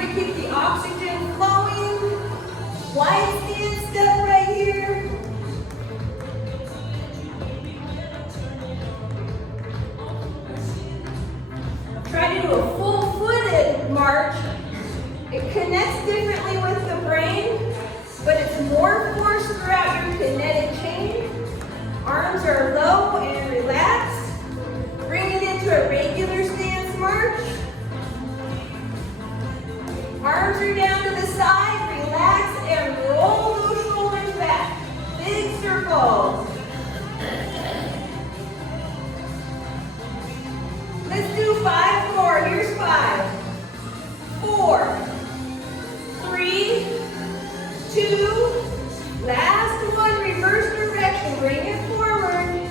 Try to keep the oxygen flowing. Wide stance step right here. Try to do a full-footed march. It connects differently with the brain, but it's more force throughout your kinetic chain. Arms are low and relaxed. Bring it into a regular stance march. Arms are down to the side, relax, and roll those shoulders back. Big circles. Let's do 5 more. Here's 5, 4, 3, 2, last one, reverse direction. Bring it forward.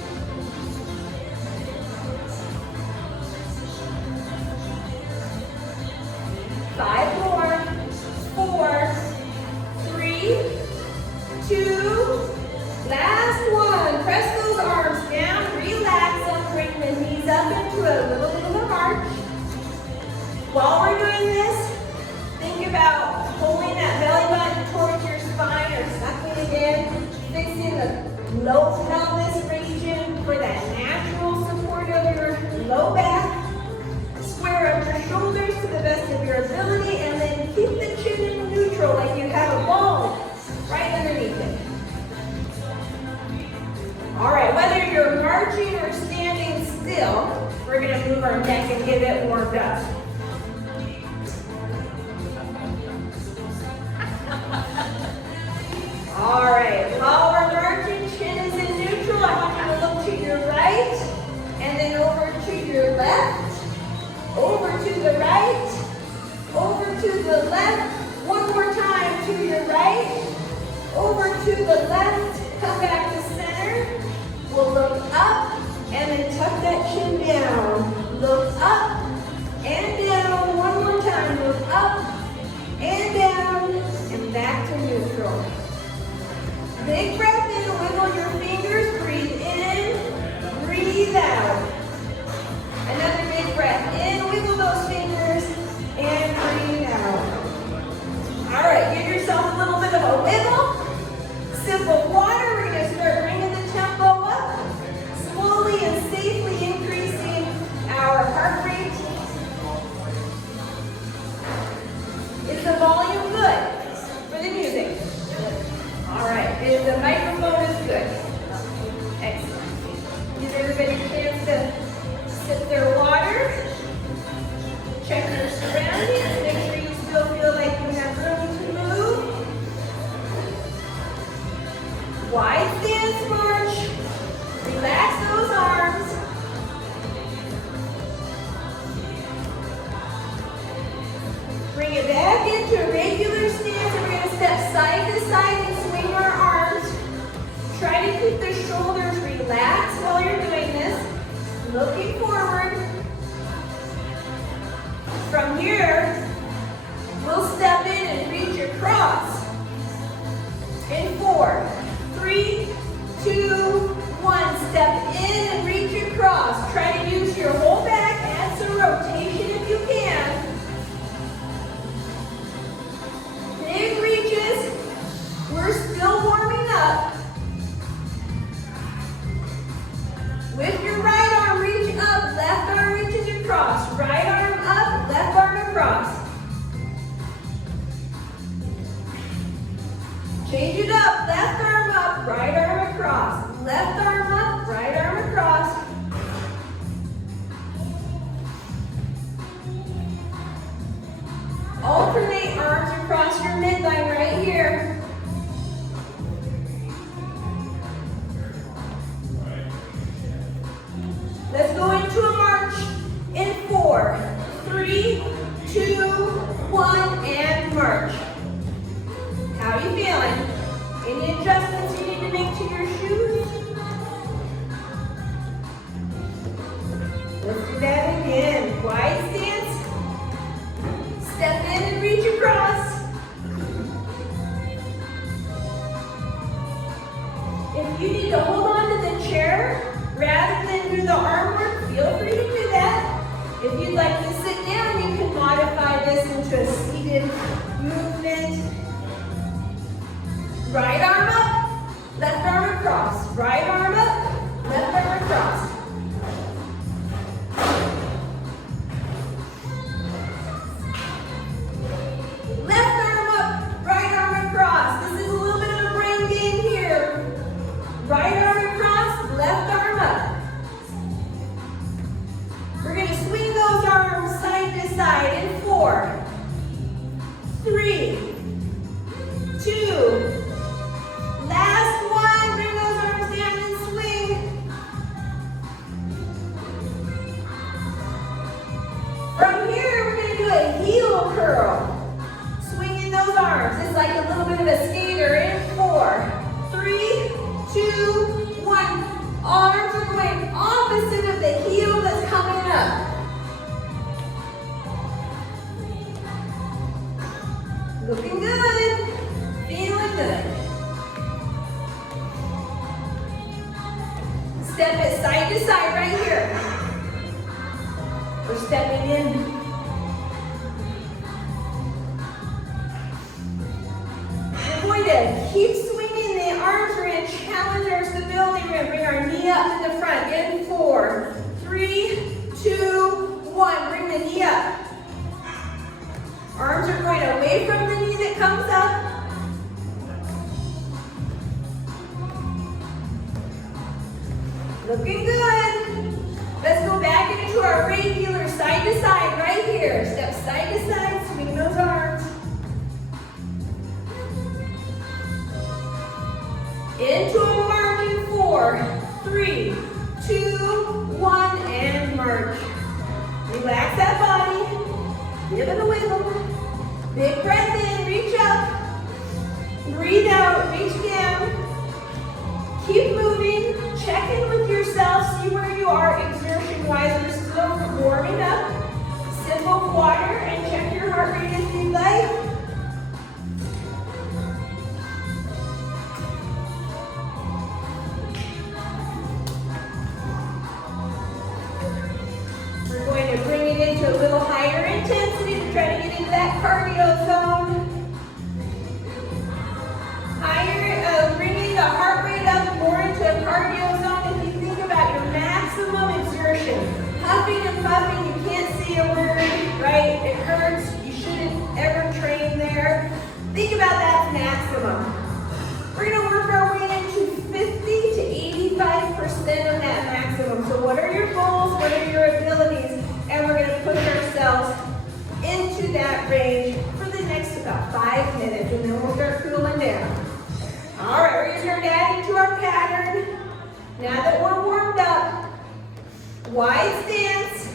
Five more. 4, 3, 2, last one. Press those arms down, relax them, bring the knees up into a little bit of a march. While we're doing this, think about pulling that belly button towards your spine or sucking it in, fixing the low pelvis region for that natural support of your low back. Square up your shoulders to the best of your ability, and then keep the chin in neutral like you have a ball right underneath it. All right, whether you're marching or standing still, we're going to move our neck and get it warmed up. All right, while we're marching, chin is in neutral. I want you to look to your right, and then over to your left. Over to the right, over to the left, one more time to your right, over to the left, come back to center. We'll look up and then tuck that chin down. Look up and down, one more time. Look up and down and back to neutral. Big breath in, wiggle your fingers, breathe in, breathe out. Another big breath in, wiggle those fingers, and breathe out. All right, give yourself a little bit of a wiggle. Simple water, we're going to start bringing the tempo up, slowly and safely increasing our heart rate. Is the volume good for the music? All right, and the microphone is good. Excellent. Give everybody a chance to sip their water. Check your surroundings. Make sure you still feel like you have room to move. Wide stance march. Relax those arms. Bring it back into a regular stance. And we're going to step side to side and swing our arms. Try to keep the shoulders relaxed while you're doing this. Looking forward. From here, we'll step in and reach across. In 4, 3, 2, 1. Step in and reach across. Try to use your whole back. Add some rotation if you can. Big reaches. We're still warming up. With your right arm, reach up. Left arm reaches across. Right arm up, left arm across. Change it up. Left arm up, right arm across. Left arm up, right arm across. Alternate arms across your midline right here. Let's go into a march in 4, 3, 2, 1, and march. How are you feeling? Any adjustments you need to make to your shoes? Let's do that again. Wide stance. Step in and reach across. If you need to hold on to the chair rather than do the arm work, feel free to do that. If you'd like to sit down, you can modify this into a seated Right arm up, left arm across. Right arm up, left arm across. Left arm up, right arm across. This is a little bit of a brain game here. Right arm across, left arm up. We're going to swing those arms side to side in 4, 3, 2, last one. Bring those arms down and swing. From here, we're going to do a heel curl. Swinging those arms. It's like a little bit of a skater in 4, 3, 2, 1. Arms are going opposite of the heel that's coming up. Looking good. Feeling good. Step it side to side right here. We're stepping in. We're going to keep swinging the arms. We're going to challenge our stability. We're going to bring our knee up to the front in 4, 3, 2, 1. Bring the knee up. Arms are going away from the knee that comes up. Looking good. Let's go back into our regular side to side right here. Step side to side, swing those arms. Into a march in 4, 3, 2, 1, and march. Relax that body. Give it a wiggle. Big breath in, reach up. Breathe out, reach down. Keep moving. Check in with yourself. See where you are exertion-wise. We're still warming up. Sip of water and check your heart rate if you'd like. We're going to bring it into a little higher intensity to try to get into that cardio zone. Higher, bringing the heart rate up more into a cardio zone. If you think about your maximum exertion, huffing and puffing, you can't see a word, right? It hurts. You shouldn't ever train there. Think about that maximum. We're going to work our way into 50 to 85% of that maximum. So what are your goals? What are your abilities? And we're going to push ourselves into that range for the next about 5 minutes, and then we'll start cooling down. All right, we're going to start adding to our pattern. Now that we're warmed up, wide stance.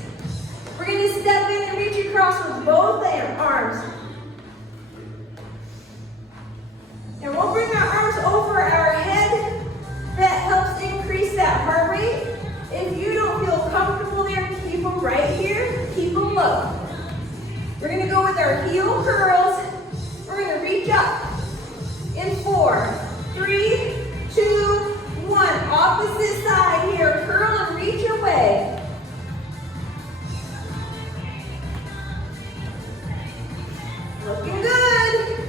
We're going to step in and reach across with both arms. And we'll bring our arms over our head. That helps increase that heart rate. If you don't feel comfortable there, keep them right here. Keep them low. We're going to go with our heel curls. We're going to reach up in 4, 3, 2, 1. Opposite side here. Curl and reach away. Looking good.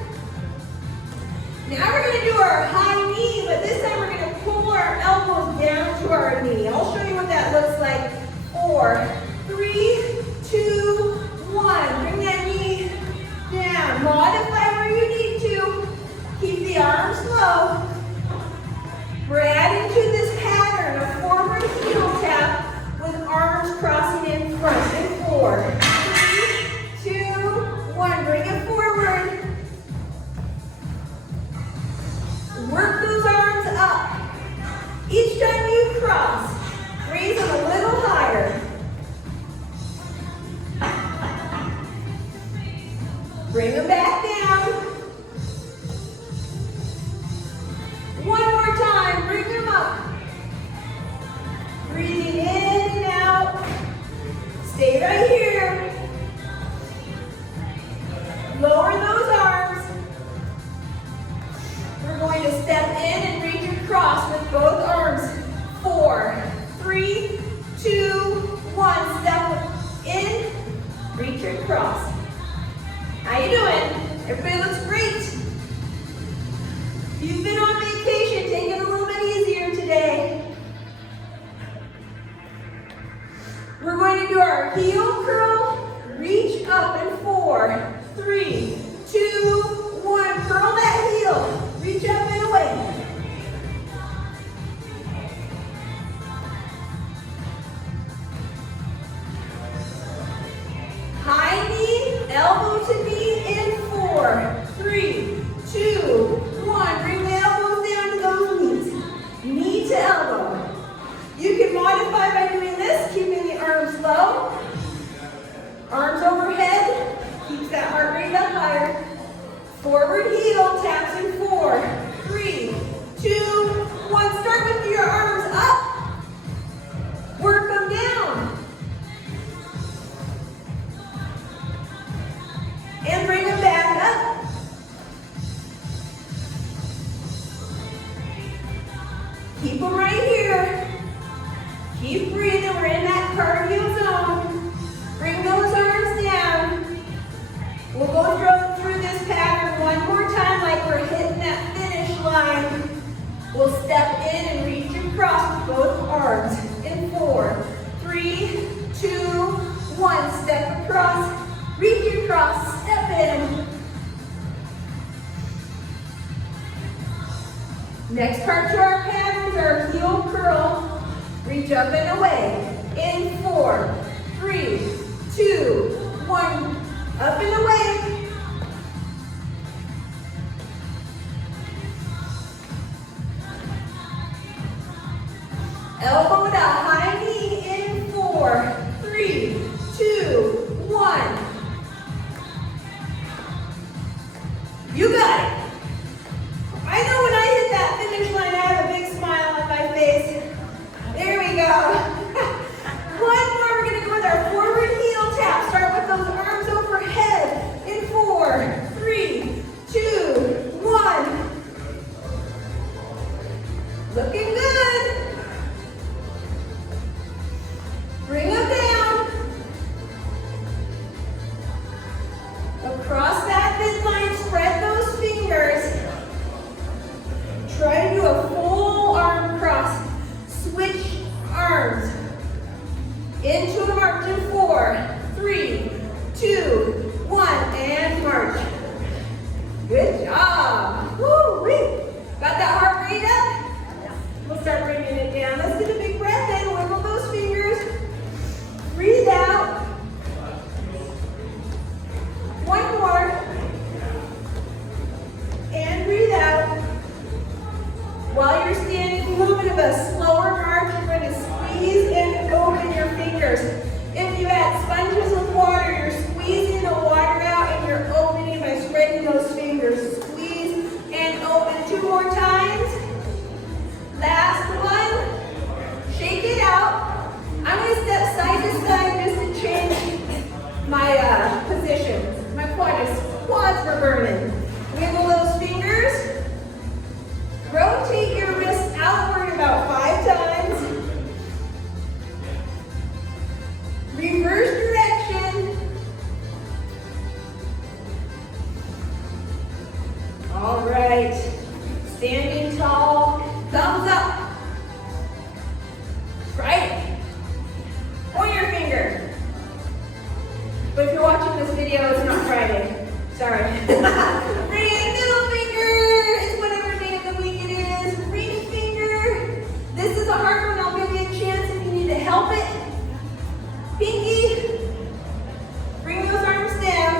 Now we're going to do our high knee, but this time we're going to pull our elbows down to our knee. I'll show you what that looks like. 4, 3, 2, 1. Bring that knee down. Modify where you need to. Keep the arms low. We're adding to this pattern of forward heel tap with arms crossing in front. In 4, 3, 2, 1. Bring it forward. Work those arms up. Each time you cross, raise them a little higher. Bring them back down. One more time, bring them up. Breathing in and out. Stay right here. Lower those arms. We're going to step in and reach across with both arms. 4, 3, 2, 1. Step in, reach across. How you doing? Everybody looks great. you've been on vacation, take it a little bit easier today. We're going to do our heel curl, reach up in 4, 3, 2, 1. Curl that heel, reach up and away. High knee, elbow to knee in 4, 3, 2, 1. Bring the elbows down to those knees. Knee to elbow. You can modify by doing this, keeping the arms low. Arms overhead, keeps that heart rate up higher. Forward heel, taps in 4, 3, 2, 1. Start with your arms up. Work them down. And bring them back up. Keep them right here. Keep breathing. We're in that cardio zone. Bring those arms down. We'll go through this pattern one more time like we're hitting that finish line. We'll step in and reach across with both arms. In 4, 3, 2, 1. Step across. Reach across, step in. Next part to our patterns are heel curl. Reach up and away. In 4, 3, 2, 1. Up and away. Elbow to high knee in 4, 3, 2, 1. You got it. I know when I hit that finish line, I have a big smile on my face. There we go. One more, we're going to go with our forward heel tap. Start with those arms overhead in 4, 3, 2, 1. Looking good. Bring them down. Across that midline, spread those fingers. Try to do a full arm cross. Switch arms. Into a march in 4, 3, 2, 1, and march. Good job. Woo-wee. Got that heart rate up? We'll start bringing it down. Let's get a big breath in. Wiggle those fingers. Breathe out. One more. And breathe out. While you're standing, a little bit of a slower march. You're going to squeeze and open your fingers. If you add sponges with water, you're squeezing the water out and you're opening by spreading those fingers. Squeeze and open 2 more times. Last one. Shake it out. I'm going to step side to side just to change my position. My quads were burning. Wiggle those fingers. Rotate your wrists outward about 5 times. Reverse direction. All right. Standing tall. Thumbs up. Right. Point your finger. But if you're watching this video, it's not Friday. Sorry. Ring middle finger. It's whatever day of the week it is. Ring finger. This is a hard one. I'll give you a chance if you need to help it. Pinky. Bring those arms down.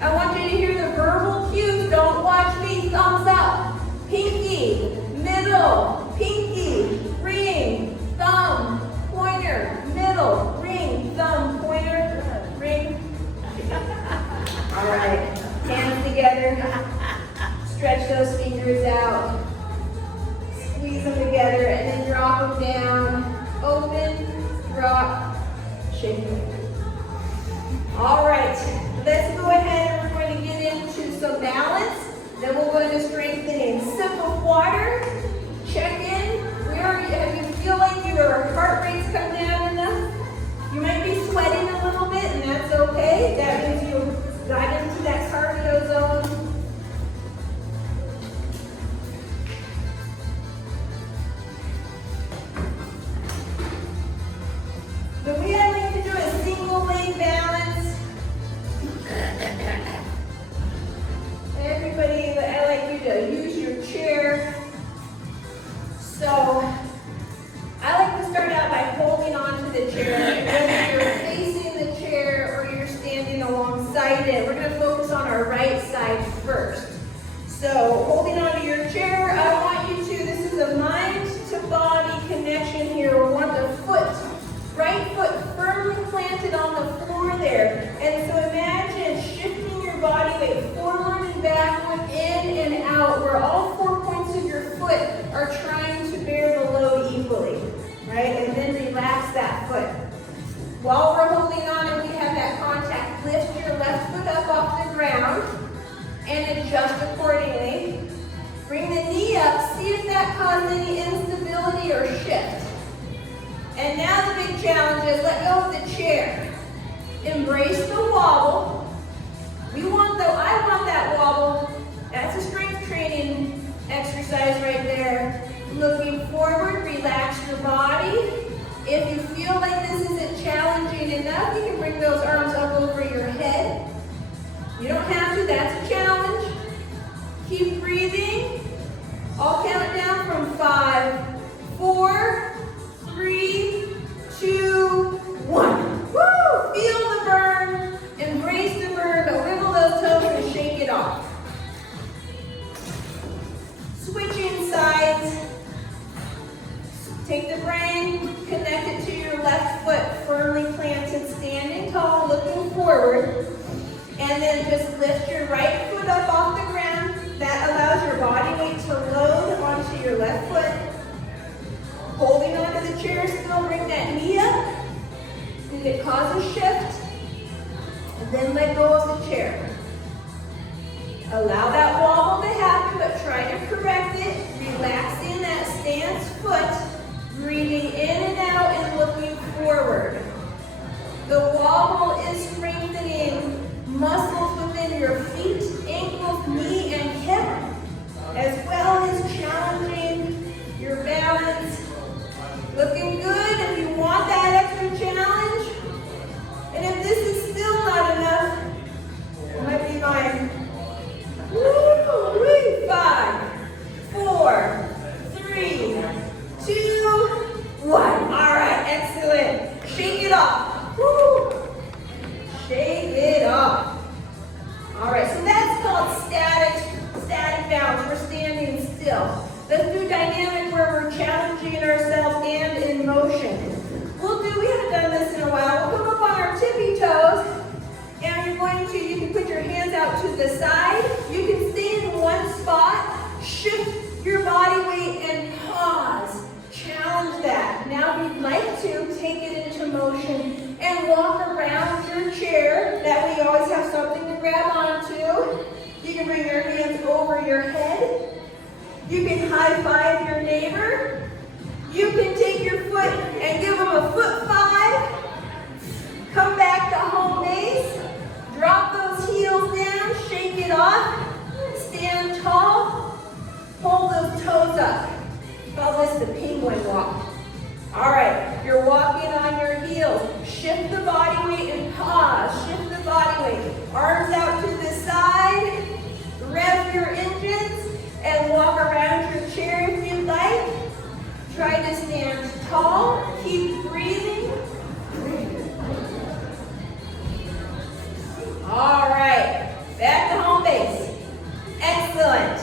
I want you to hear the verbal cues. Don't watch me. Thumbs up. Pinky. Middle. Pinky. Ring. Thumb. Pointer. Middle. Ring. Thumb. Pointer. Ring. All right. Hands together. Stretch those fingers out. Squeeze them together and then drop them down. Open. Drop. Shake it. All right. Let's go ahead and we're going to get into some balance. Then we'll go into strengthening. Sip of water. Check in. Where are you? If you feel like your heart rate's come down enough, you might be sweating a little bit, and that's okay. That means you got into that cardio zone. Everybody, I like you to use your chair. So, I like to start out by holding on to the chair. Whether you're facing the chair or you're standing alongside it, we're going to focus on our right side first. So, holding on to your chair, I want you to, this is a mind to body connection here. We want the foot, right foot firmly planted on the floor there. And so imagine shifting your body weight forward and backward, in and out, where all 4 points of your foot are trying to bear the load equally, right? And then relax that foot. While we're holding on and we have that contact, lift your left foot up off the ground and adjust accordingly. Bring the knee up, see if that caused any instability or shift. And now the big challenge is let go of the chair. Embrace the wobble. I want that wobble. That's a strength training exercise right there. Looking forward, relax your body. If you feel like this isn't challenging enough, you can bring those arms up over your head. You don't have to, that's a challenge. Keep breathing. I'll count it down from 5, 4, 3, 2, 1. Woo! Feel the burn. Embrace the burn, but wiggle those toes and shake it off. Switching sides. Take the brain, connect it to your left foot, firmly planted, standing tall, looking forward. And then just lift your right foot up off the ground. That allows your body weight to load onto your left foot. Holding onto the chair still, bring that knee up. Did it cause a shift? And then let go of the chair. Allow that wobble to happen, but try to correct it. Relaxing that stance foot, breathing in and out and looking forward. The wobble is strengthening muscles within your feet, ankles, knee, and hip, as well as challenging your balance. Looking good if you want that extra challenge. And if this is still not enough, it might be mine. Woo! 5, 4, 3, 2, 1. All right, excellent. Shake it off. Woo! Shake it off. All right, so that's called static balance. We're standing still. Let's do dynamic where we're challenging ourselves and in motion. We haven't done this in a while. We'll come up on our tippy toes, and you can put your hands out to the side. You can stay in one spot, shift your body weight and pause. Challenge that. Now if you'd like to, take it into motion and walk around your chair. That way you always have something to grab onto. You can bring your hands over your head. You can high five your neighbor. You can take your foot and give them a foot 5. Come back to home base. Drop those heels down, shake it off. Stand tall. Hold those toes up. Call this the penguin walk. All right, you're walking on your heels. Shift the body weight and pause. Shift the body weight. Arms out to the side. Rev your engines and walk around your chair if you'd like. Try to stand tall. Keep breathing. All right, back to home base. Excellent.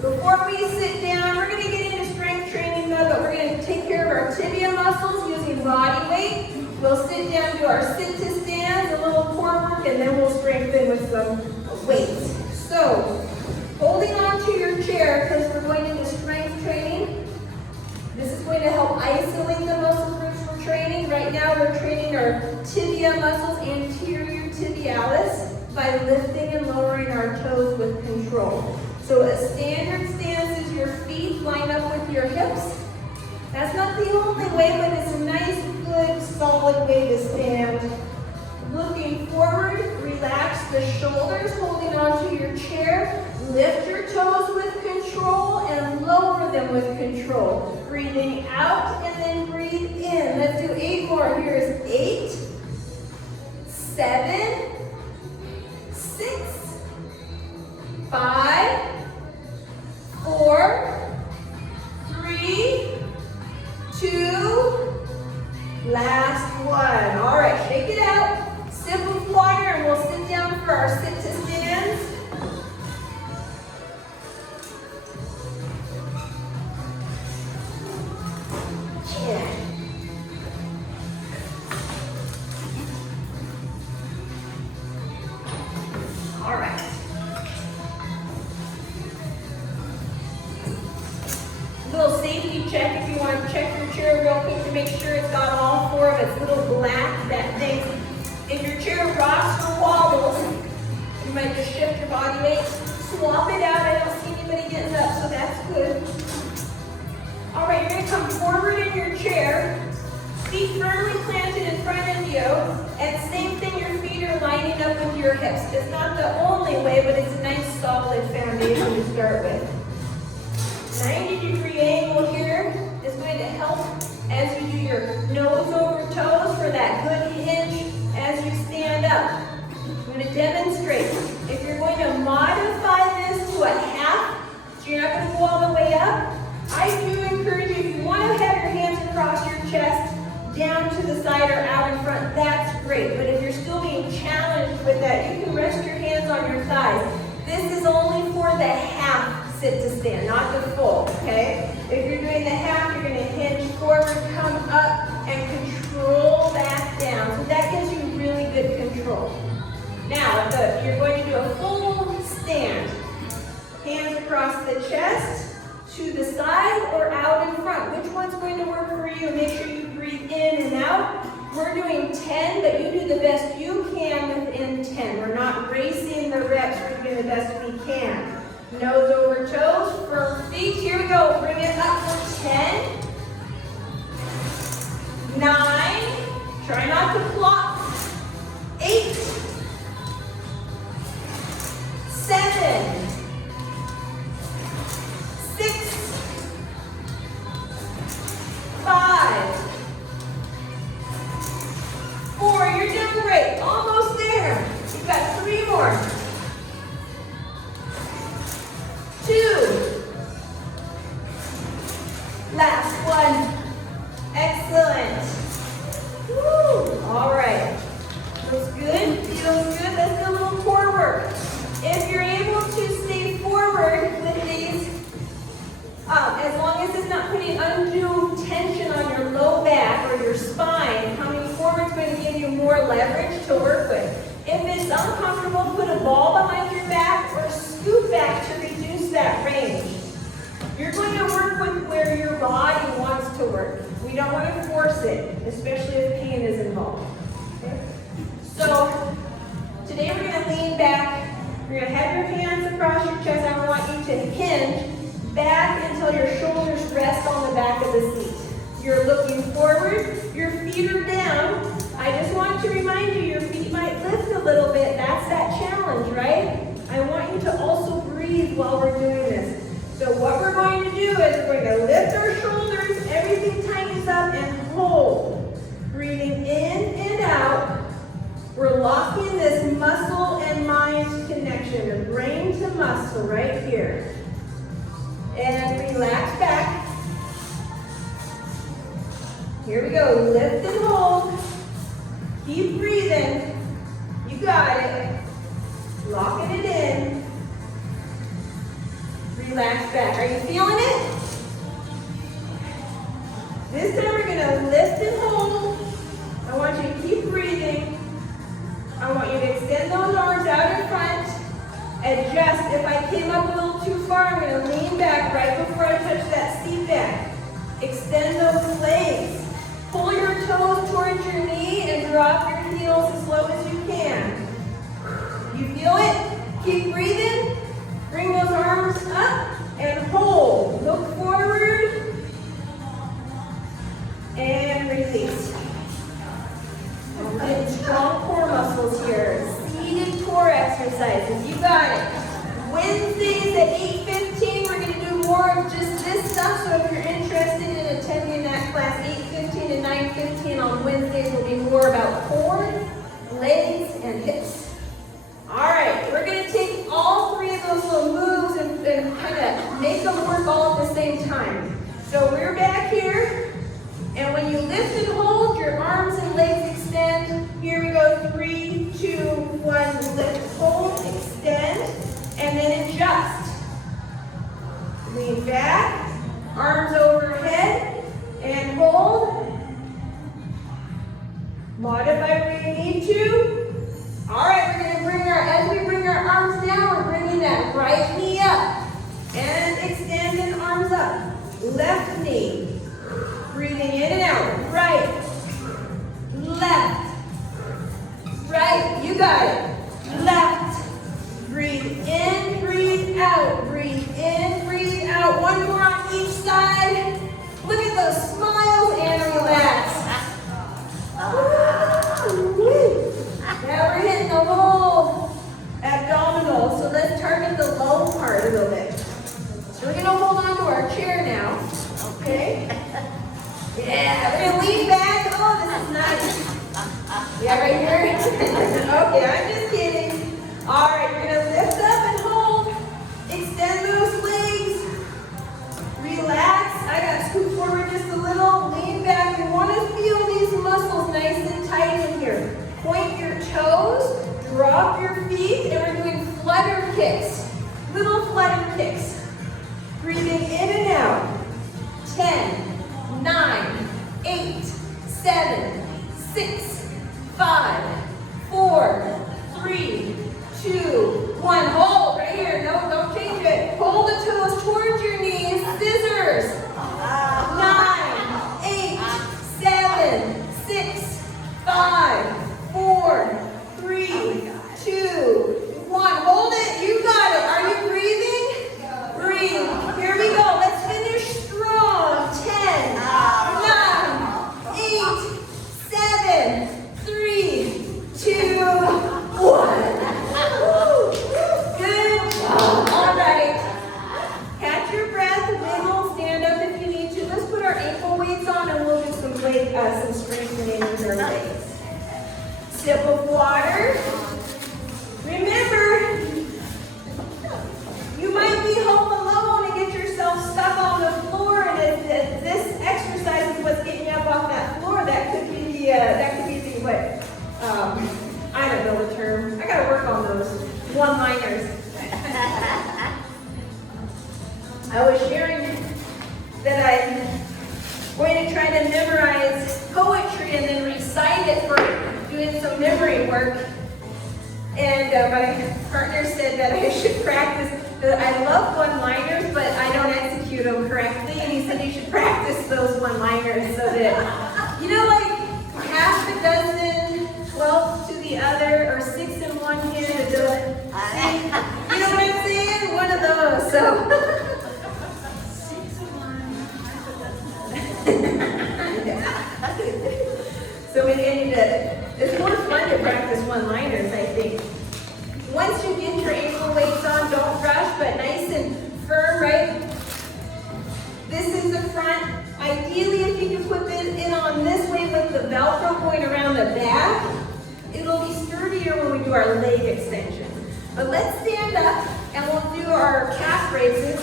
Before we sit down, we're going to get into strength training mode, but we're going to take care of our tibia muscles using body weight. We'll sit down, do our sit to stands, a little core work, and then we'll strengthen with some weights. So, holding on to your chair, because we're going into strength training. This is going to help isolate the muscle groups we're training. Right now, we're training our tibia muscles, anterior tibialis, by lifting and lowering our toes with control. So a standard stance is your feet line up with your hips. That's not the only way, but it's a nice, good, solid way to stand. Looking forward, relax the shoulders, holding onto your chair. Lift your toes with control and lower them with control. Breathing out and then breathe in. Let's do 8 more. Here's 8, 7, 6, 5, 4, 3, 2, last one. All right, shake it out. Sip of water and we'll sit down for our sit to stands. Yeah. All right. Little safety check if you want to check your chair real quick to make sure it's got all 4 of its little black that things. If your chair rocks or wobbles, you might just shift your body weight. Swap it out. I don't see anybody getting up, so that's good. All right, you're going to come forward in your chair. Feet firmly planted in front of you. And same thing, your feet are lining up with your hips. It's not the only way, but it's a nice solid foundation to start with. 90-degree angle here is going to help as you do your nose over toes for that good hinge as you stand up. I'm going to demonstrate. If you're going to modify this to a half, so you're not going to go all the way up, I do encourage you, if you want to have your hands across your chest, down to the side or out in front, that's great. But if you're still being challenged with that, you can rest your hands on your thighs. This is only for the half sit to stand, not the full, okay? If you're doing the half, you're going to hinge forward, come up, and control back down. So that gives you really good control. Now, you're going to do a full stand. Hands across the chest, to the side or out in front. Which one's going to work for you? Make sure you breathe in and out. We're doing 10, but you do the best you can within 10. We're not racing the reps, we're doing the best we can. Nose over toes, firm feet. Here we go. Bring it up for 10, 9, try not to plop, 8, 7, 6, 5, 4, you're doing great, almost there. You've got 3 more. 2, last one. Excellent. Woo. All right. Feels good? Feels good? Let's do a little core work. If you're able to stay forward with these, as long as it's not putting undue tension on your low back or your spine, coming forward is going to give you more leverage to work with. If it's uncomfortable, put a ball behind your back or scoot back to reduce that range. You're going to work with where your body wants to work. We don't want to force it, especially if pain is involved. Okay? So, today we're going to lean back. You're going to have your hands across your chest. I want you to hinge back until your shoulders rest on the back of the seat. You're looking forward. Your feet are down. I just want to remind you, your feet might lift a little bit. That's that challenge, right? I want you to also breathe while we're doing this. So what we're going to do is we're going to lift our shoulders, everything tightens up, and hold. Breathing in and out. We're locking this muscle and mind connection, the brain to muscle right here. And relax back. Here we go, lift and hold. Keep breathing. You got it. Locking it in. Relax back. Are you feeling it? This time we're going to lift and hold. I want you to keep breathing. I want you to extend those arms out in front. Adjust. If I came up a little too far, I'm going to lean back right before I touch that seat back. Extend those legs. Pull your toes towards your knee and drop your heels as low as you can. You feel it? Keep breathing. Bring those arms up and hold. Look forward and release. We're getting strong core muscles here. Seated core exercises. You got it. Wednesdays at 8:15, we're going to do more of just this stuff. So if you're interested in attending that class, 8:15 to 9:15 on Wednesdays will be more about core, legs, and hips. All right. same time. So we're back here, and when you lift and hold, your arms and legs extend. Here we go, 3, 2, 1, lift, hold, extend, and then adjust. Lean back, arms overhead, and hold. Modify where you need to. All right, we're gonna bring as we bring our arms down, we're bringing that right knee up. And extending arms up. Left knee. Breathing in and out. Right. Left. Right. You got it. Left. Breathe in, breathe out. Breathe in, breathe out. One more on each side. Look at those smiles and relax. Now we're hitting the whole abdominal. So let's target the low part a little bit. So we're going to hold on to our chair now, okay? Yeah, we're going to lean back. Oh, this is nice. Yeah, right here? Okay, I'm just kidding. All right, we're going to lift up and hold. Extend those legs. Relax. I got to scoot forward just a little. Lean back. You want to feel these muscles nice and tight in here. Point your toes. Drop your feet. And we're doing flutter kicks. Little flutter kicks. Breathing in and out. 10, 9, 8, 7, 6, 5, 4, 3, 2, 1. Hold right here. No, don't change it. Pull the toes towards your knees. Scissors. 9, 8, 7, 6, 5, 4, 3, 2, 1. Hold it. You got it. Are you breathing? Breathe. Here we go. Let's finish strong. 10, 9, 8, 7, 3, 2, 1. Good job. All right. Catch your breath. Wiggle. Stand up if you need to. Let's put our ankle weights on and we'll do some strengthening with our legs. Sip of water. Remember, you might be home alone and get yourself stuck on the floor, and if this exercise is what's getting you up off that floor, that could be the what? I don't know the term. I gotta work on those one-liners. I was sharing that I'm going to try to memorize poetry and then recite it for doing some memory work. And my partner said that I should practice. I love one-liners, but I don't execute them correctly. And he said you should practice those one-liners so that, you know, like half a dozen, 12 to the other, or 6 in one hand, a dozen. You know what I'm saying? One of those. So. 6 in one, half a dozen. So we need to. It's more fun to practice one-liners, I think. Once you get your ankle weights on, don't rush, but nice and firm, right? This is the front. Ideally, if you can put it in on this way with the Velcro going around the back, it'll be sturdier when we do our leg extension. But let's stand up and we'll do our calf raises.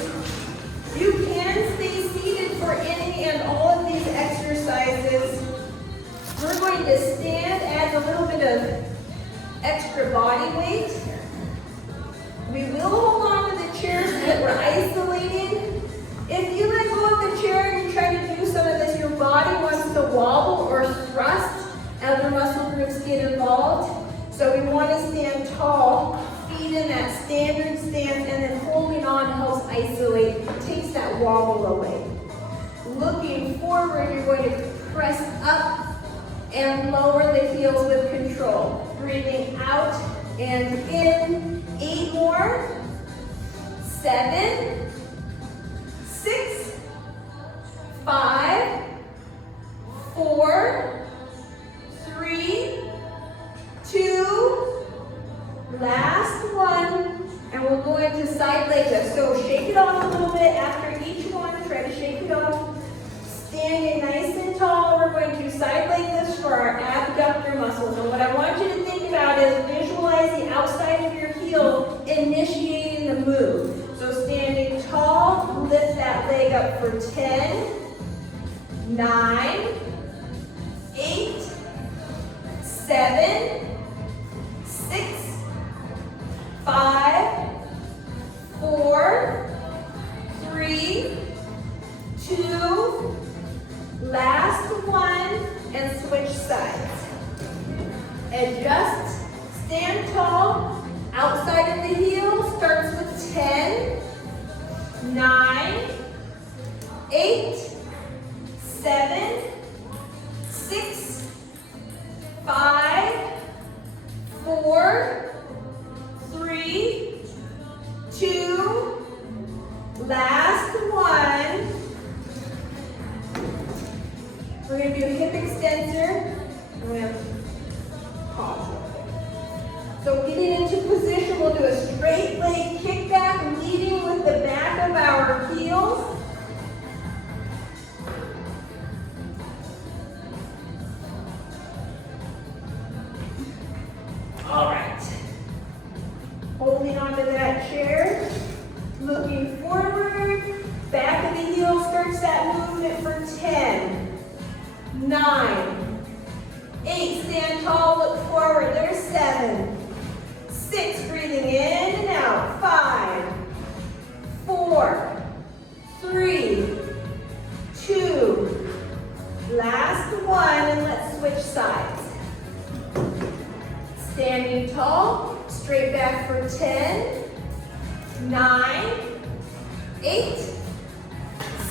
You can stay seated for any and all of these exercises. We're going to stand, add a little bit of extra body weight. We will hold on to the chair so that we're isolating. If you let go of the chair and you try to do some of this, your body wants to wobble or thrust. Other muscle groups get involved. So we want to stand tall, feet in that standard stance, and then holding on helps isolate, takes that wobble away. Looking forward, you're going to press up and lower the heels with control. Breathing out and in. 8 more. 7, 6, 5, 4, 3, 2, last one. And we'll go into side leg lift. So shake it off a little bit after each one. Try to shake it off. Standing nice and tall, we're going to side leg lifts for our abductor muscles. And what I want you to think about is visualize the outside of your heel initiating the move. So standing tall, lift that leg up 9, 8, 7, 6, 5, 4, 3, 2, last one. We're going to do a hip extensor. I'm going to pause real quick. So getting into position, we'll do a straight leg kickback, leading with the back of our heels. All right. Holding onto that chair, looking forward, back of the heel starts that movement for 10, 9, 8, stand tall, look forward, there's 7, 6, breathing in and out, 5, 4, 3, 2, last one, and let's switch sides. Standing tall, straight back for 10, 9, 8,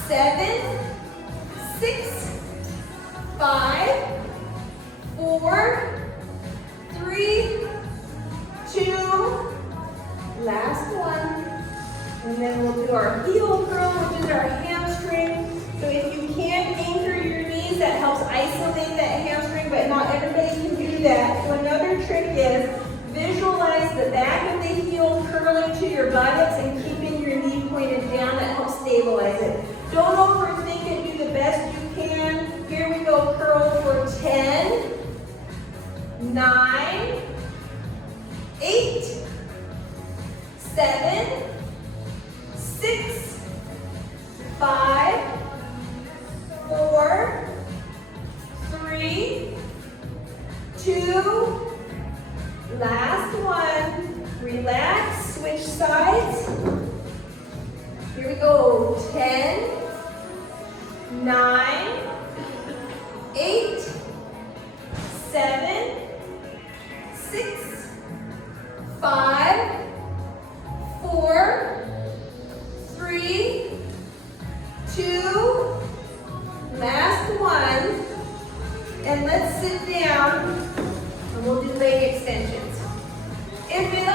7, 6, 5, 4, 3, 2, last one. And then we'll do our heel curl, which is our hamstring. So if you can anchor your knees, that helps isolate that hamstring, but not everybody can do that. So another trick is visualize the back of the heel curling to your buttocks and keeping your knee pointed down. That helps stabilize it. Don't overthink it. Do the best you can. Here we go. Curl for 10, 9, 8, 7, 6, 5, 4, 3, 2, last one. Relax, switch sides. Here we go. 10, 9, 8, 7, 6, 5, 4, 3, 2, last one. And let's sit down and we'll do leg extensions. If at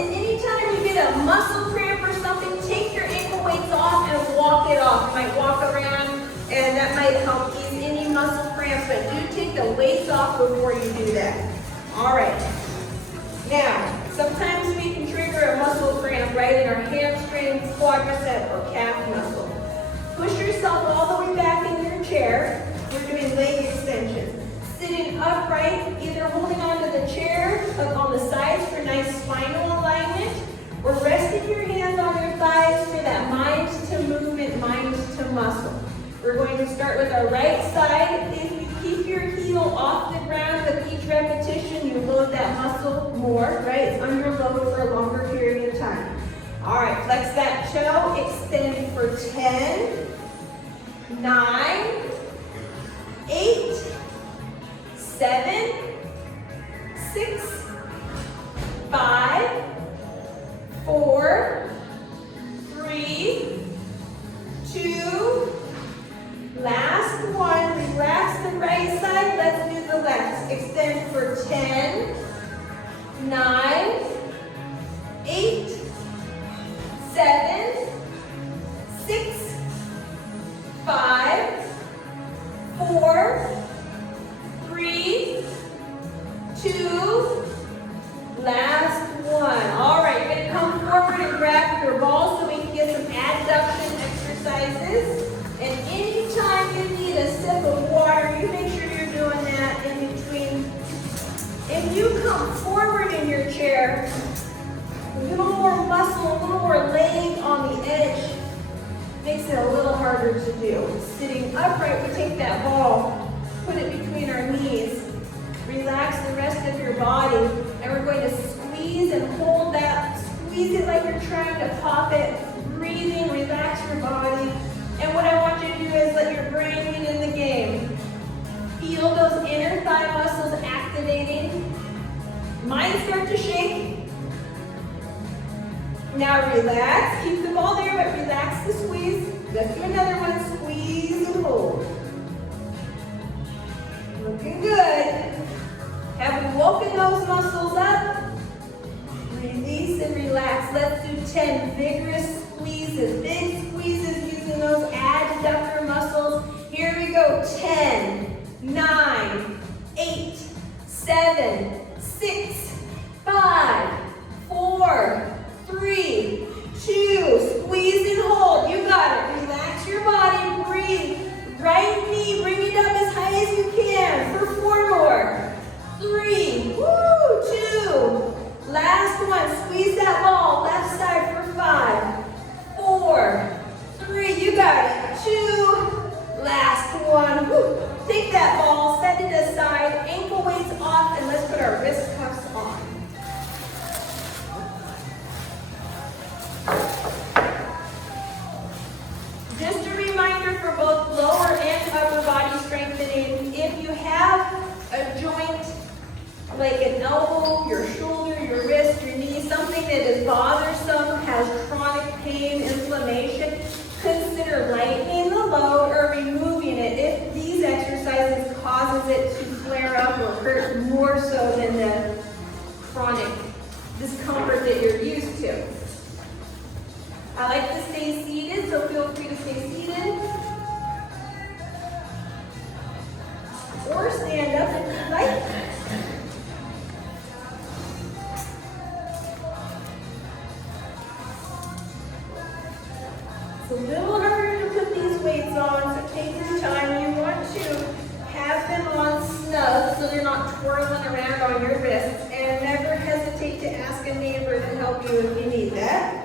any time you get a muscle cramp or something, take your ankle weights off and walk it off. You might walk around and that might help ease any muscle cramps, but do take the weights off before you do that. All right. Now, sometimes we can trigger a muscle cramp, right, in our hamstring, quadricep, or calf muscle. Push yourself all the way back in your chair. We're doing leg extensions. Sitting upright, either holding onto the chair on the sides for nice spinal alignment, or resting your hands on your thighs for that mind to movement, mind to muscle. We're going to start with our right side. If you keep your heel off the ground with each repetition, you load that muscle more, right? It's under load for a longer period of time. All right, flex that toe, extend for 10, 9, 8, 7, 6, 5, 4, 3, 2, last one. Relax the right side. Let's do the left. Extend for 10, 9, 8, 7, 6, 5, 4, 3, 2, last one. All right, you're going to come forward and grab your ball so we can get some adduction exercises. And anytime you need a sip of water, you make sure you're doing that in between. If you come forward in your chair, a little more muscle, a little more leg on the edge, makes it a little harder to do. Sitting upright, we take that ball, put it between our knees, relax the rest of your body, and we're going to squeeze and hold that. Squeeze it like you're trying to pop it. Breathing, relax your body. And what I want you to do is let your brain get in the game. Feel those inner thigh muscles activating. Mind start to shake. Now relax, keep the ball there, but relax the squeeze. Let's do another one, squeeze and hold. Looking good. Have we woken those muscles up? Release and relax. Let's do 10 vigorous squeezes, big squeezes using those adductor muscles. Here we go, 10, 9, 8, 7, 6, 5, 4, 3, 2, squeeze and hold. You got it. Relax your body, breathe. Right knee, bring it up as high as you can for 4 more. 3, 2. Last one, squeeze that ball, left side for 5, 4, 3, you got it. 2, last one. Woo. Take that ball, set it aside, ankle weights off, and let's put our wrist cuffs on. Just a reminder for both lower and upper body strengthening, if you have a joint like an elbow, your shoulder, your wrist, your knee, something that is bothersome, has chronic pain, inflammation, consider lightening the load or removing it if these exercises causes it to flare up or hurt more so than the chronic discomfort that you're used to. I like to stay seated, so feel free to stay seated. Or stand up if you'd like. It's a little harder to put these weights on, so take your time. You want to have them on snug so they're not twirling around on your wrists. And never hesitate to ask a neighbor to help you if you need that.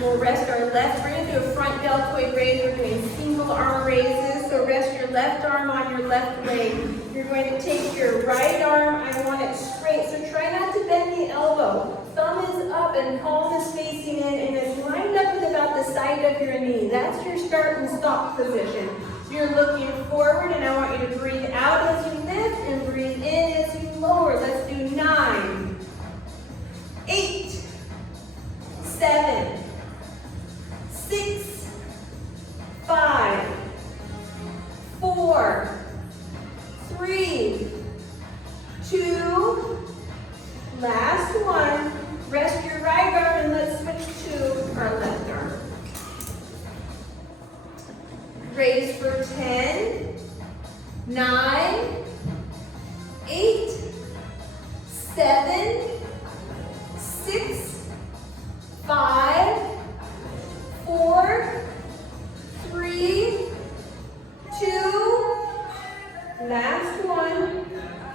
We'll rest our left, we're going to do a front deltoid raise. We're doing single arm raises. So rest your left arm on your left leg. You're going to take your right arm, I want it straight. So try not to bend the elbow. Thumb is up and palm is facing in and it's lined up with about the side of your knee. That's your start and stop position. You're looking forward and I want you to breathe out as you lift and breathe in as you lower. Let's do 9, 8, 7, 6, 5, 4, 3, 2, last one. Rest your right arm and let's switch to our left arm. Raise for 10, 9, 8, 7, 6, 5, 4, 3, 2, last one.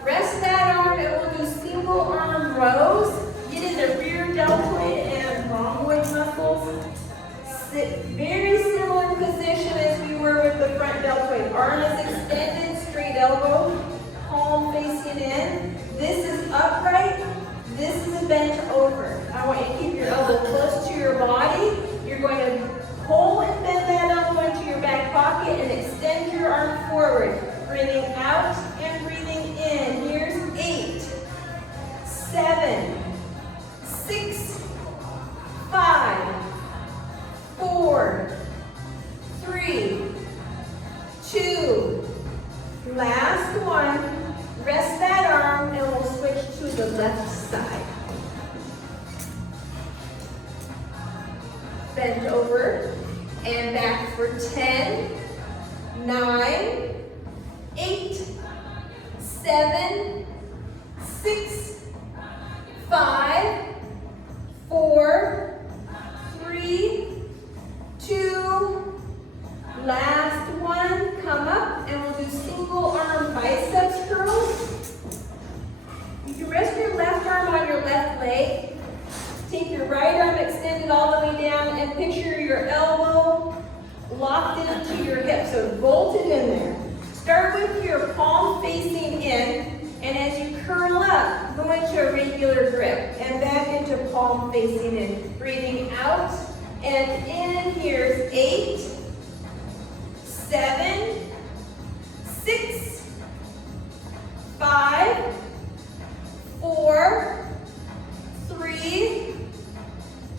Rest that arm and we'll do single arm rows. Get in the rear deltoid and rhomboid muscles. Sit very similar position as we were with the front deltoid. Arm is extended, straight elbow, palm facing in. This is upright. This is a bent over. I want you to keep your elbow close to your body. You're going to pull and bend that elbow into your back pocket and extend your arm forward. Breathing out and breathing in. Here's 8, 7, 6, 5, 4, 3, 2, last one. Rest that arm and we'll switch to the left side. Bend over and back for 10, 9, 8, 7, 6, 5, 4, 3, 2, last one. Come up and we'll do single arm biceps curls. You can rest your left arm on your left leg. Take your right arm extended all the way down and picture your elbow locked into your hip, so bolted in there. Start with your palm facing in, and as you curl up, go into a regular grip and back into palm facing in. Breathing out and in. Here's 8, 7, 6, 5, 4, 3,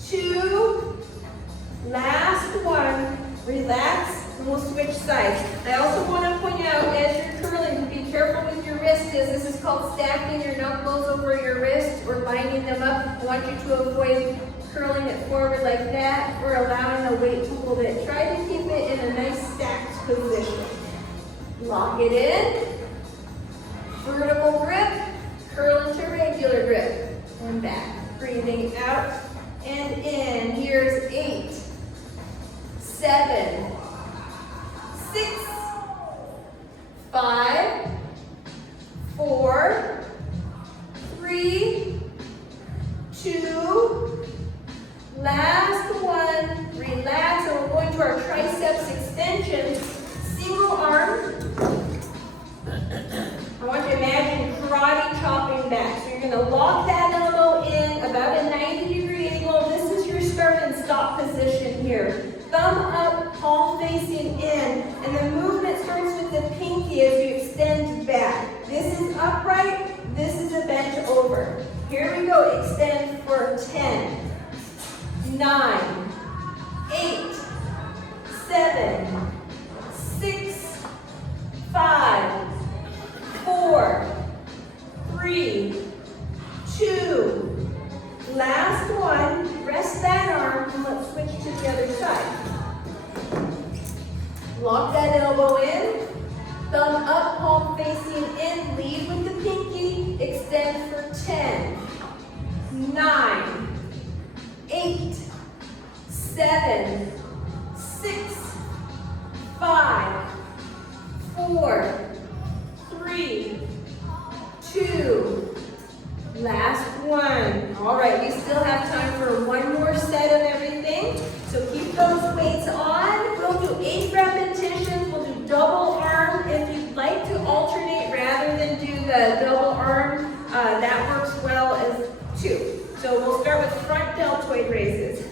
2, last one. Relax, and we'll switch sides. I also want to point out, as you're curling, be careful with your wrist, as this is called stacking your knuckles over your wrist or binding them up. I want you to avoid curling it forward like that or allowing the weight to hold it. Try to keep it in a nice stacked position. Lock it in. Vertical grip, curl into regular grip, and back. Breathing out and in. Here's 8, 7, 6, 5, 4, 3, 2, last one. Relax, and we're going to our triceps extensions. Single arm. I want you to imagine karate chopping back. So you're going to lock that elbow in about a 90-degree angle. This is your start and stop position here. Thumb up, palm facing in, and the movement starts with the pinky as you extend back. This is upright, this is a bent over. Here we go, extend for 10, 9, 8, 7, 6, 5, 4, 3, 2, last one. Rest that arm and let's switch to the other side. Lock that elbow in, thumb up, palm facing in, lead with the pinky, extend for 10, 9, 8, 7, 6, 5, 4, 3, 2, last one. All right, we still have time for one more set of everything. So keep those weights on. We'll do 8 repetitions. We'll do double arm. If you'd like to alternate rather than do the double arm, that works well as too. So we'll start with front deltoid raises.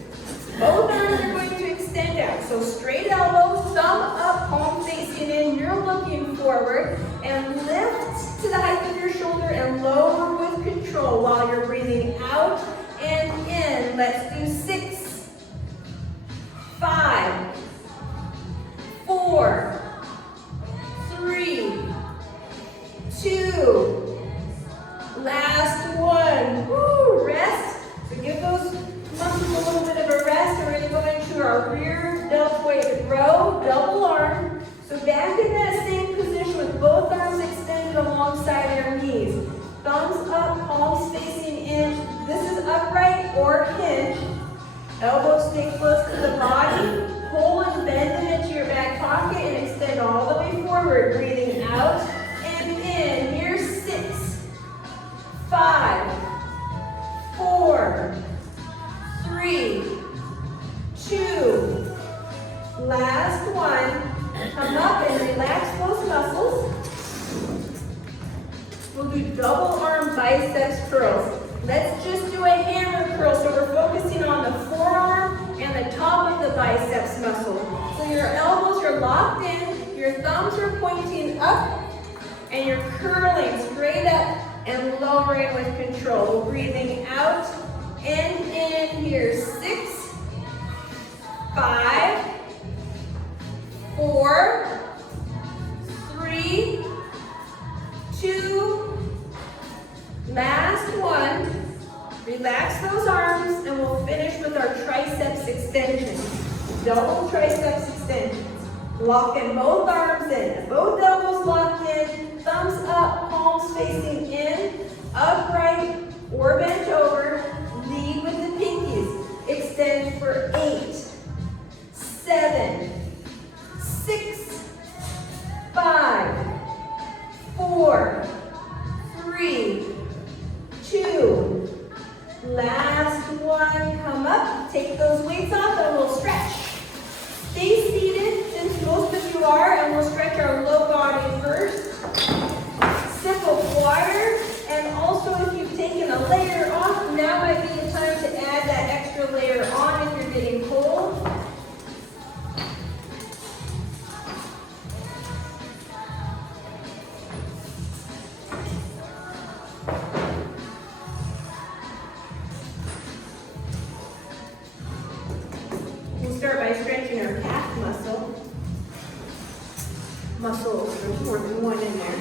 Both arms are going to extend out. So straight elbow, thumb up, palm facing in. You're looking forward and lift to the height of your shoulder and lower with control while you're breathing out and in. Let's do 6, 5, 4, 3, 2, last one. Woo, rest. So give those muscles a little bit of a rest. We're going to go into our rear deltoid row, double arm. So back in that same position with both arms extended alongside our knees. Thumbs up, palms facing in. This is upright or hinge. Elbows stay close to the body. Pull and bend them into your back pocket and extend all the way forward. Breathing out and in. Here's 6, 5, 4, 3, 2, last one. Come up and relax those muscles. We'll do double arm biceps curls. Let's just do a hammer curl. So we're focusing on the forearm and the top of the biceps muscle. So your elbows are locked in, your thumbs are pointing up, and you're curling straight up and lowering with control. Breathing out and in. Here, 6, 5, 4, 3, 2, last one. Relax those arms and we'll finish with our triceps extensions. Double triceps extensions. Locking both arms in, both elbows locked in, thumbs up, palms facing in, upright or bent over. Lead with the pinkies. Extend for 8, 7, 6, 5, 4, 3, 2, last one. Come up, take those weights off and we'll stretch. Stay seated since most of you are, and we'll stretch our low body first. Sip of water, and also if you've taken a layer off, now stretching our calf muscles. There's more than one in there.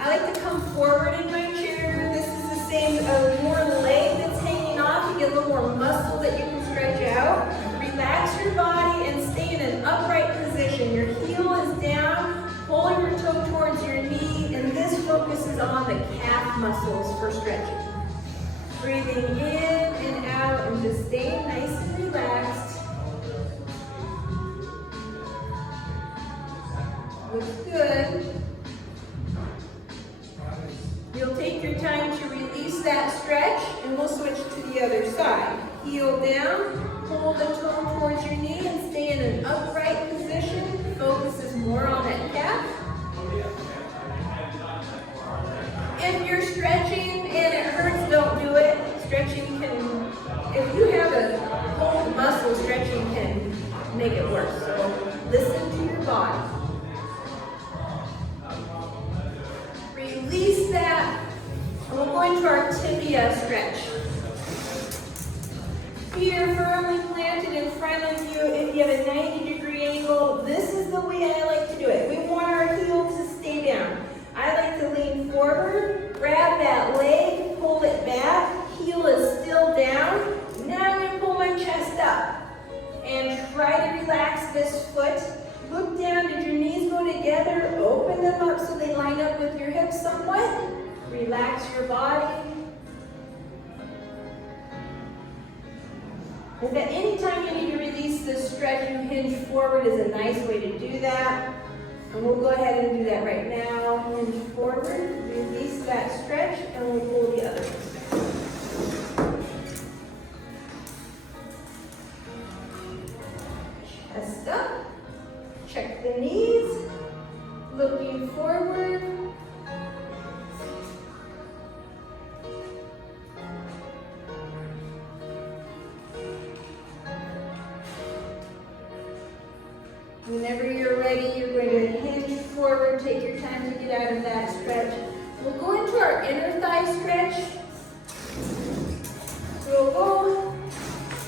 I like to come forward in my chair. This is the same, more leg that's hanging off. You get a little more muscle that you can stretch out. Relax your body and stay in an upright position. Your heel is down, pull your toe towards your knee, and this focuses on the calf muscles for stretching. Breathing in and out and just staying nice and relaxed. Looks good. You'll take your time to release that stretch and we'll switch to the other side. Heel down, pull the toe towards your knee and stay in an upright position. Focus is more on that calf. If you're stretching and it hurts, don't do it. Stretching can, if you have a cold muscle, stretching can make it worse. So listen to your body. Release that. And we'll go into our tibia stretch. Feet are firmly planted in front of you. If you have a 90-degree angle, this is the way I like to do it. We want our heel to stay down. I like to lean forward, grab that leg, pull it back, heel is still down. Now I'm going to pull my chest up and try to relax this foot. Look down, did your knees go together? Open them up so they line up with your hips somewhat. Relax your body. If at any time you need to release this stretch, you hinge forward is a nice way to do that. And we'll go ahead and do that right now. Hinge forward, release that stretch, and we'll pull the other one. Chest up. Check the knees. Looking forward. Whenever you're ready, you're going to hinge forward. Take your time to get out of that stretch. We'll go into our inner thigh stretch. So we'll go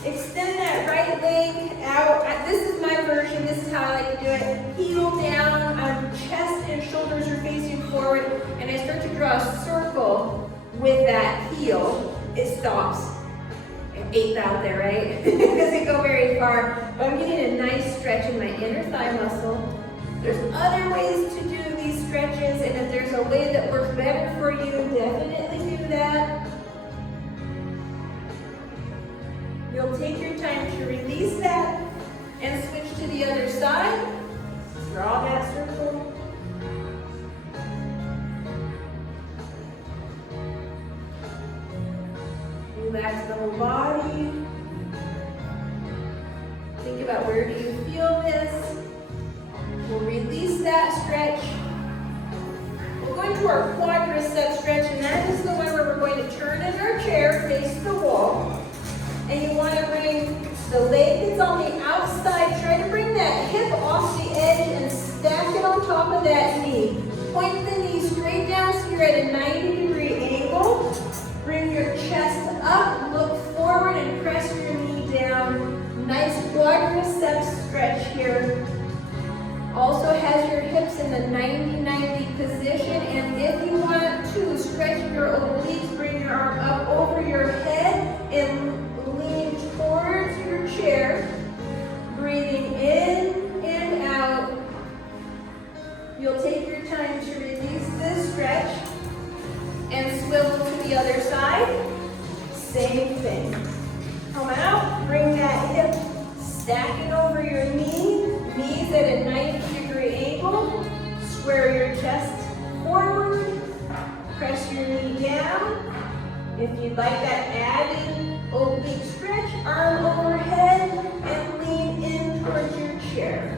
extend that right leg out. This is my version. This is how I like to do it. Heel down, chest and shoulders are facing forward, and I start to draw a circle with that heel. It stops. Ate out there, right? It doesn't go very far, but I'm getting a nice stretch in my inner thigh muscle. There's other ways to do these stretches, and if there's a way that works better for you, definitely do that. You'll take your time to release that and switch to the other side. Draw that circle. Relax the whole body. Think about where do you feel this. We'll release that stretch. We'll go into our quadricep stretch, and that is the one where we're going to turn in our chair, face the wall. And you want to bring the leg that's on the outside, try to bring that hip off the edge and stack it on top of that knee. Point the knee straight down so you're at a 90-degree angle. Bring your chest up, look forward, and press your knee down. Nice quadricep stretch here. Also has your hips in the 90-90 position, and if you want to stretch your obliques, bring your arm up over your head and lean towards your chair. Breathing in and out. You'll take your time to release this stretch and swivel to the other side. Same thing. Come out, bring that hip, stack it over your knee. Knees at a 90-degree angle. Square your chest forward. Press your knee down. If you'd like that added oblique stretch, arm overhead and lean in towards your chair.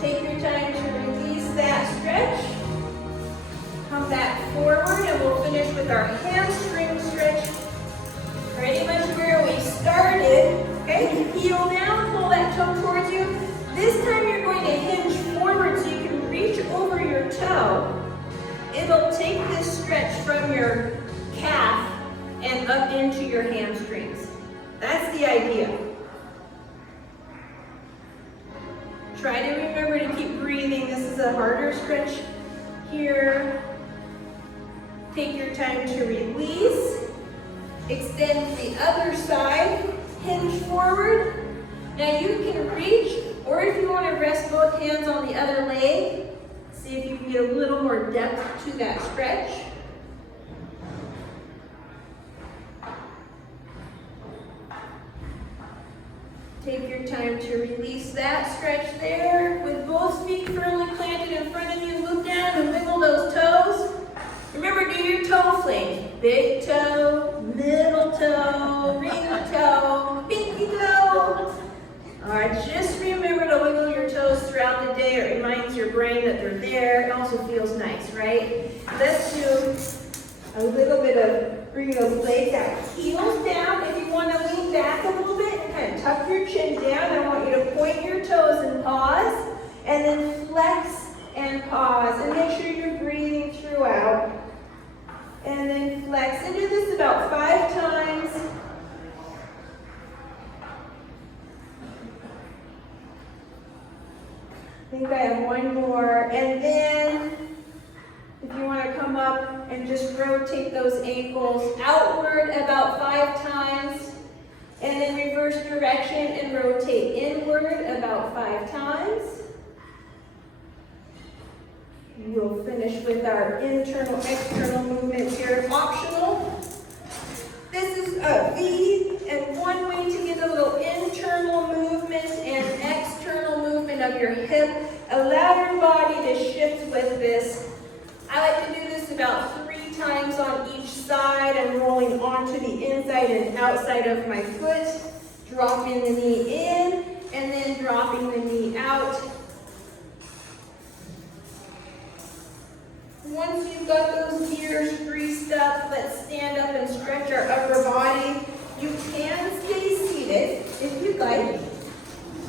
Take your time to release that stretch. Come back forward and we'll finish with our hamstring stretch. Pretty much where we started. Okay, heel down, pull that toe towards you. This time you're going to hinge forward so you can reach over your toe it'll take this stretch from your calf and up into your hamstrings. That's the idea. Try to remember to keep breathing. This is a harder stretch here. Take your time to release. Extend the other side, hinge forward. Now you can reach, or if you want to rest both hands on the other leg, see if you can get a little more depth to that stretch. Take your time to release that stretch there. With both feet firmly planted in front of you, look down and wiggle those toes. Remember, do your toe fling. Big toe, middle toe, ring toe, pinky toe. All right, just remember to wiggle your toes throughout the day. It reminds your brain that they're there. It also feels nice, right? Let's do a little bit of bringing those legs out. Heels down. If you want to lean back a little bit and kind of tuck your chin down, I want you to point your toes and pause, and then flex and pause. And make sure you're breathing throughout. And then flex. And do this about 5 times. I think I have one more. And then if you want to come up and just rotate those ankles outward about 5 times. And then reverse direction and rotate inward about 5 times. We'll finish with our internal, external movements here. Optional. This is a V, and one way to get a little internal movement and external movement of your hip. Allow your body to shift with this. I like to do this about 3 times on each side. I'm rolling onto the inside and outside of my foot, dropping the knee in, and then dropping the knee out. Once you've got those gears greased up, let's stand up and stretch our upper body. You can stay seated if you'd like.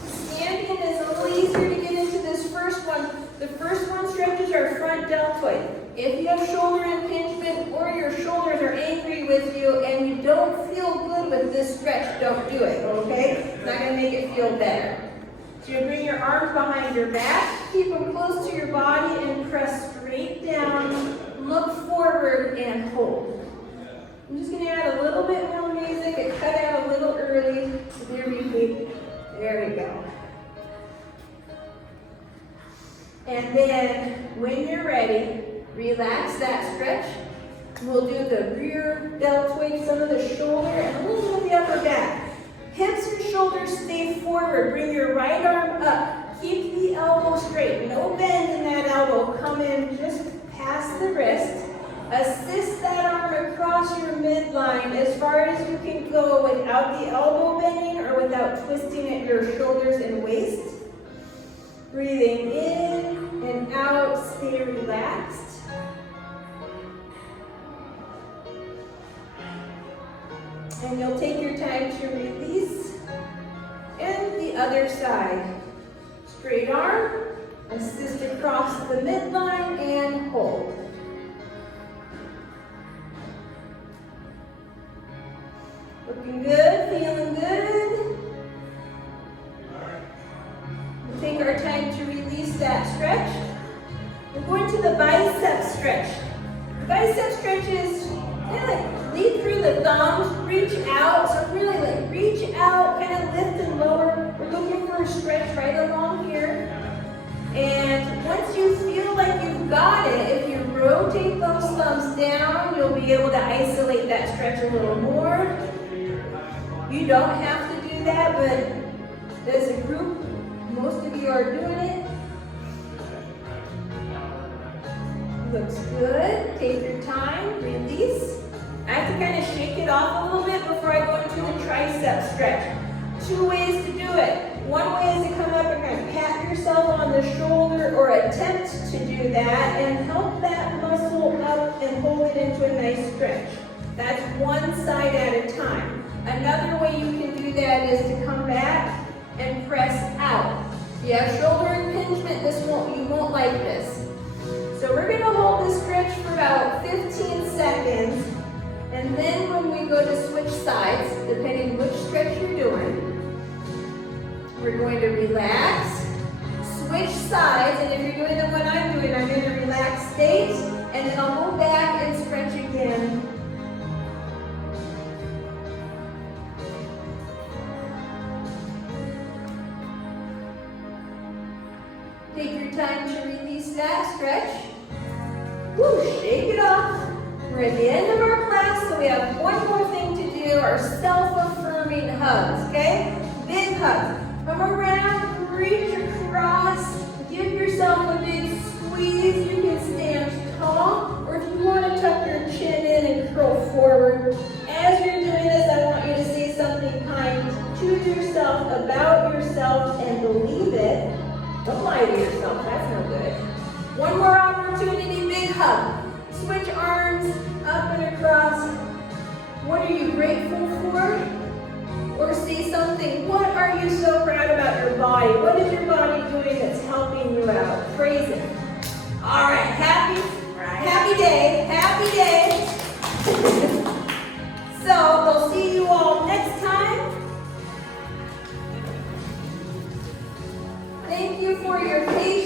Standing is a little easier to get into this first one. The first one stretches our front deltoid. If you have shoulder impingement or your shoulders are angry with you and you don't feel good with this stretch, don't do it, okay? It's not going to make it feel better. So you bring your arms behind your back, keep them close to your body, and press straight down, look forward, and hold. I'm just going to add a little bit more music. It cut out a little early. There we go. And then, when you're ready, relax that stretch. We'll do the rear deltoid, some of the shoulder, and a little bit of the upper back. Hips and shoulders stay forward. Bring your right arm up. Keep the elbow straight. No bend in that elbow. Come in just past the wrist. Assist that arm across your midline as far as you can go without the elbow bending or without twisting at your shoulders and waist. Breathing in and out. Stay relaxed. And you'll take your time to release. And the other side. Straight arm, assist across the midline, and hold. Looking good, feeling good. We'll take our time to release that stretch. We're going to the bicep stretch. The bicep stretch is kind of like lead through the thumbs, reach out. So really like reach out, kind of lift and lower. We're looking for a stretch right along here. And once you feel like you've got it, if you rotate those thumbs down, you'll be able to isolate that stretch a little more. You don't have to do that, but as a group, most of you are doing it. Looks good. Take your time, release. I have to kind of shake it off a little bit before I go into the tricep stretch. 2 ways to do it. One way is to come up and kind of pat yourself on the shoulder or attempt to do that and help that muscle up and hold it into a nice stretch. That's one side at a time. Another way you can do that is to come back and press out. If you have shoulder impingement, you won't like this. So we're going to hold this stretch seconds. And then when we go to switch sides, depending which stretch you're doing, we're going to relax, switch sides, and if you're doing the one I'm doing, I'm in a relaxed state, and then I'll go back and stretch again. Take your time to release that stretch. Woo, shake it off. We're at the end of our class, so we have one more thing to do, our self-affirming hugs, okay? Big hug. Come around, reach across, give yourself a big squeeze. You can stand tall, or if you want to tuck your chin in and curl forward. As you're doing this, I want you to say something kind to yourself, about yourself, and believe it. Don't lie to yourself, that's no good. One more opportunity, big hug. Switch arms up and across. What are you grateful for? Or say something, what are you so proud about your body? What is your body doing that's helping you out? Praise it. All right, happy day, happy day. So we'll see you all next time. Thank you for your patience.